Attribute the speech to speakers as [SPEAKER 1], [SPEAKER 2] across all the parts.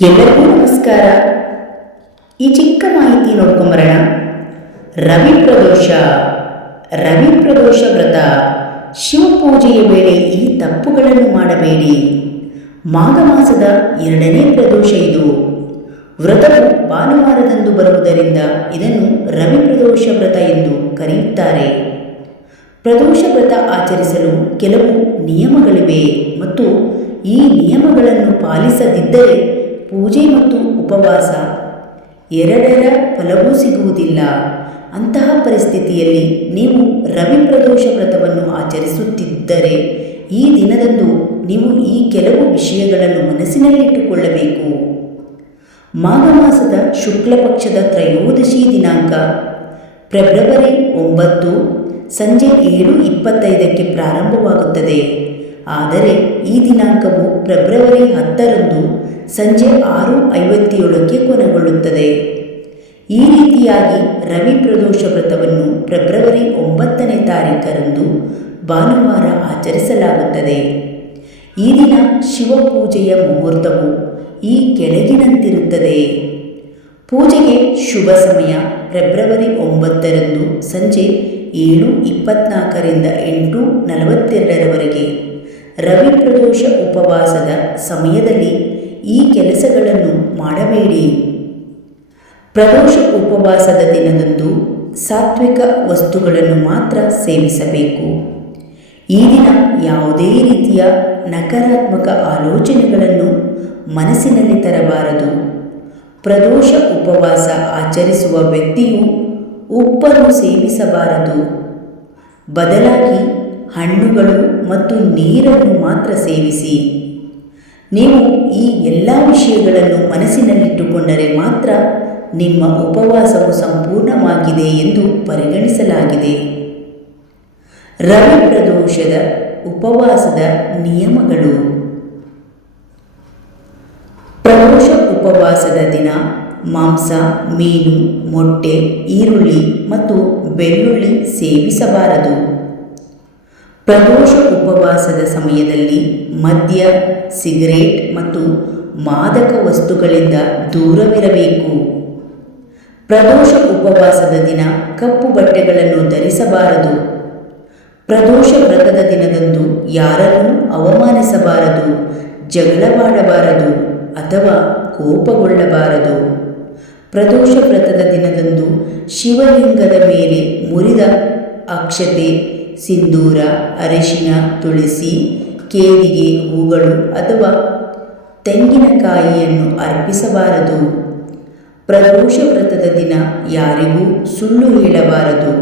[SPEAKER 1] ಎಲ್ಲರಿಗೂ ನಮಸ್ಕಾರ. ಈ ಚಿಕ್ಕ ಮಾಹಿತಿ ನೋಡ್ಕೊಂಬರೋಣ ರವಿ ಪ್ರದೋಷ ರವಿ ಪ್ರದೋಷ ವ್ರತ. ಶಿವಪೂಜೆಯ ವೇಳೆ ಈ ತಪ್ಪುಗಳನ್ನು ಮಾಡಬೇಡಿ. ಮಾಘ ಮಾಸದ ಎರಡನೇ ಪ್ರದೋಷ ಇದು. ವ್ರತವು ಭಾನುವಾರದಂದು ಬರುವುದರಿಂದ ಇದನ್ನು ರವಿ ಪ್ರದೋಷ ವ್ರತ ಎಂದು ಕರೆಯುತ್ತಾರೆ. ಪ್ರದೋಷ ವ್ರತ ಆಚರಿಸಲು ಕೆಲವು ನಿಯಮಗಳಿವೆ ಮತ್ತು ಈ ನಿಯಮಗಳನ್ನು ಪಾಲಿಸದಿದ್ದರೆ ಪೂಜೆ ಮತ್ತು ಉಪವಾಸ ಎರಡರ ಫಲವೂ ಸಿಗುವುದಿಲ್ಲ. ಅಂತಹ ಪರಿಸ್ಥಿತಿಯಲ್ಲಿ ನೀವು ರವಿ ಪ್ರದೋಷ ವ್ರತವನ್ನು ಆಚರಿಸುತ್ತಿದ್ದರೆ ಈ ದಿನದಂದು ನೀವು ಈ ಕೆಲವು ವಿಷಯಗಳನ್ನು ಮನಸ್ಸಿನಲ್ಲಿಟ್ಟುಕೊಳ್ಳಬೇಕು. ಮಾಘ ಮಾಸದ ಶುಕ್ಲ ಪಕ್ಷದ ತ್ರಯೋದಶಿ ದಿನಾಂಕ ಫೆಬ್ರವರಿ ಒಂಬತ್ತು ಸಂಜೆ ಏಳು ಇಪ್ಪತ್ತೈದಕ್ಕೆ ಪ್ರಾರಂಭವಾಗುತ್ತದೆ. ಆದರೆ ಈ ದಿನಾಂಕವು ಫೆಬ್ರವರಿ ಹತ್ತರಂದು ಸಂಜೆ ಆರು ಐವತ್ತೇಳಕ್ಕೆ ಕೊನೆಗೊಳ್ಳುತ್ತದೆ. ಈ ರೀತಿಯಾಗಿ ರವಿ ಪ್ರದೋಷ ವ್ರತವನ್ನು ಫೆಬ್ರವರಿ ಒಂಬತ್ತನೇ ತಾರೀಕರಂದು ಭಾನುವಾರ ಆಚರಿಸಲಾಗುತ್ತದೆ. ಈ ದಿನ ಶಿವಪೂಜೆಯ ಮುಹೂರ್ತವು ಈ ಕೆಳಗಿನಂತಿರುತ್ತದೆ. ಪೂಜೆಗೆ ಶುಭ ಸಮಯ ಫೆಬ್ರವರಿ ಒಂಬತ್ತರಂದು ಸಂಜೆ ಏಳು ಇಪ್ಪತ್ನಾಲ್ಕರಿಂದ ಎಂಟು ನಲವತ್ತೆರಡರವರೆಗೆ. ರವಿ ಪ್ರದೋಷ ಉಪವಾಸದ ಸಮಯದಲ್ಲಿ ಈ ಕೆಲಸಗಳನ್ನು ಮಾಡಬೇಡಿ. ಪ್ರದೋಷ ಉಪವಾಸದ ದಿನದಂದು ಸಾತ್ವಿಕ ವಸ್ತುಗಳನ್ನು ಮಾತ್ರ ಸೇವಿಸಬೇಕು. ಈ ದಿನ ಯಾವುದೇ ರೀತಿಯ ನಕಾರಾತ್ಮಕ ಆಲೋಚನೆಗಳನ್ನು ಮನಸ್ಸಿನಲ್ಲಿ ತರಬಾರದು. ಪ್ರದೋಷ ಉಪವಾಸ ಆಚರಿಸುವ ವ್ಯಕ್ತಿಯು ಉಪ್ಪನ್ನು ಸೇವಿಸಬಾರದು. ಬದಲಾಗಿ ಹಣ್ಣುಗಳು ಮತ್ತು ನೀರನ್ನು ಮಾತ್ರ ಸೇವಿಸಿ. ನೀವು ಈ ಎಲ್ಲ ವಿಷಯಗಳನ್ನು ಮನಸ್ಸಿನಲ್ಲಿಟ್ಟುಕೊಂಡರೆ ಮಾತ್ರ ನಿಮ್ಮ ಉಪವಾಸವು ಸಂಪೂರ್ಣವಾಗಿದೆ ಎಂದು ಪರಿಗಣಿಸಲಾಗಿದೆ. ರವಿ ಪ್ರದೋಷದ ಉಪವಾಸದ ನಿಯಮಗಳು. ಪ್ರದೋಷ ಉಪವಾಸದ ದಿನ ಮಾಂಸ, ಮೀನು, ಮೊಟ್ಟೆ, ಈರುಳ್ಳಿ ಮತ್ತು ಬೆಳ್ಳುಳ್ಳಿ ಸೇವಿಸಬಾರದು. ಪ್ರದೋಷ ಉಪವಾಸದ ಸಮಯದಲ್ಲಿ ಮದ್ಯ, ಸಿಗರೇಟ್ ಮತ್ತು ಮಾದಕ ವಸ್ತುಗಳಿಂದ ದೂರವಿರಬೇಕು. ಪ್ರದೋಷ ಉಪವಾಸದ ದಿನ ಕಪ್ಪು ಬಟ್ಟೆಗಳನ್ನು ಧರಿಸಬಾರದು. ಪ್ರದೋಷ ವ್ರತದ ದಿನದಂದು ಯಾರನ್ನೂ ಅವಮಾನಿಸಬಾರದು ಜಗಳವಾಡಬಾರದು ಅಥವಾ ಕೋಪಗೊಳ್ಳಬಾರದು. ಪ್ರದೋಷ ವ್ರತದ ದಿನದಂದು ಶಿವಲಿಂಗದ ಮೇಲೆ ಮುರಿದ ಅಕ್ಷತೆ, ಸಿಂಧೂರ, ಅರಿಶಿನ, ತುಳಸಿ, ಕೇರಿಗೆ ಹೂಗಳು ಅಥವಾ ತೆಂಗಿನಕಾಯಿಯನ್ನು ಅರ್ಪಿಸಬಾರದು. ಪ್ರದೋಷ ವ್ರತದ ದಿನ ಯಾರಿಗೂ ಸುಳ್ಳು ಹೇಳಬಾರದು.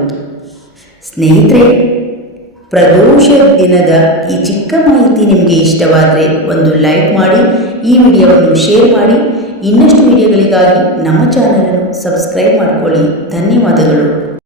[SPEAKER 1] ಸ್ನೇಹಿತರೆ, ಪ್ರದೋಷ ದಿನದ ಈ ಚಿಕ್ಕ ಮಾಹಿತಿ ನಿಮಗೆ ಇಷ್ಟವಾದರೆ ಒಂದು ಲೈಕ್ ಮಾಡಿ, ಈ ವಿಡಿಯೋವನ್ನು ಶೇರ್ ಮಾಡಿ, ಇನ್ನಷ್ಟು ವಿಡಿಯೋಗಳಿಗಾಗಿ ನಮ್ಮ ಚಾನಲನ್ನು ಸಬ್ಸ್ಕ್ರೈಬ್ ಮಾಡಿಕೊಳ್ಳಿ. ಧನ್ಯವಾದಗಳು.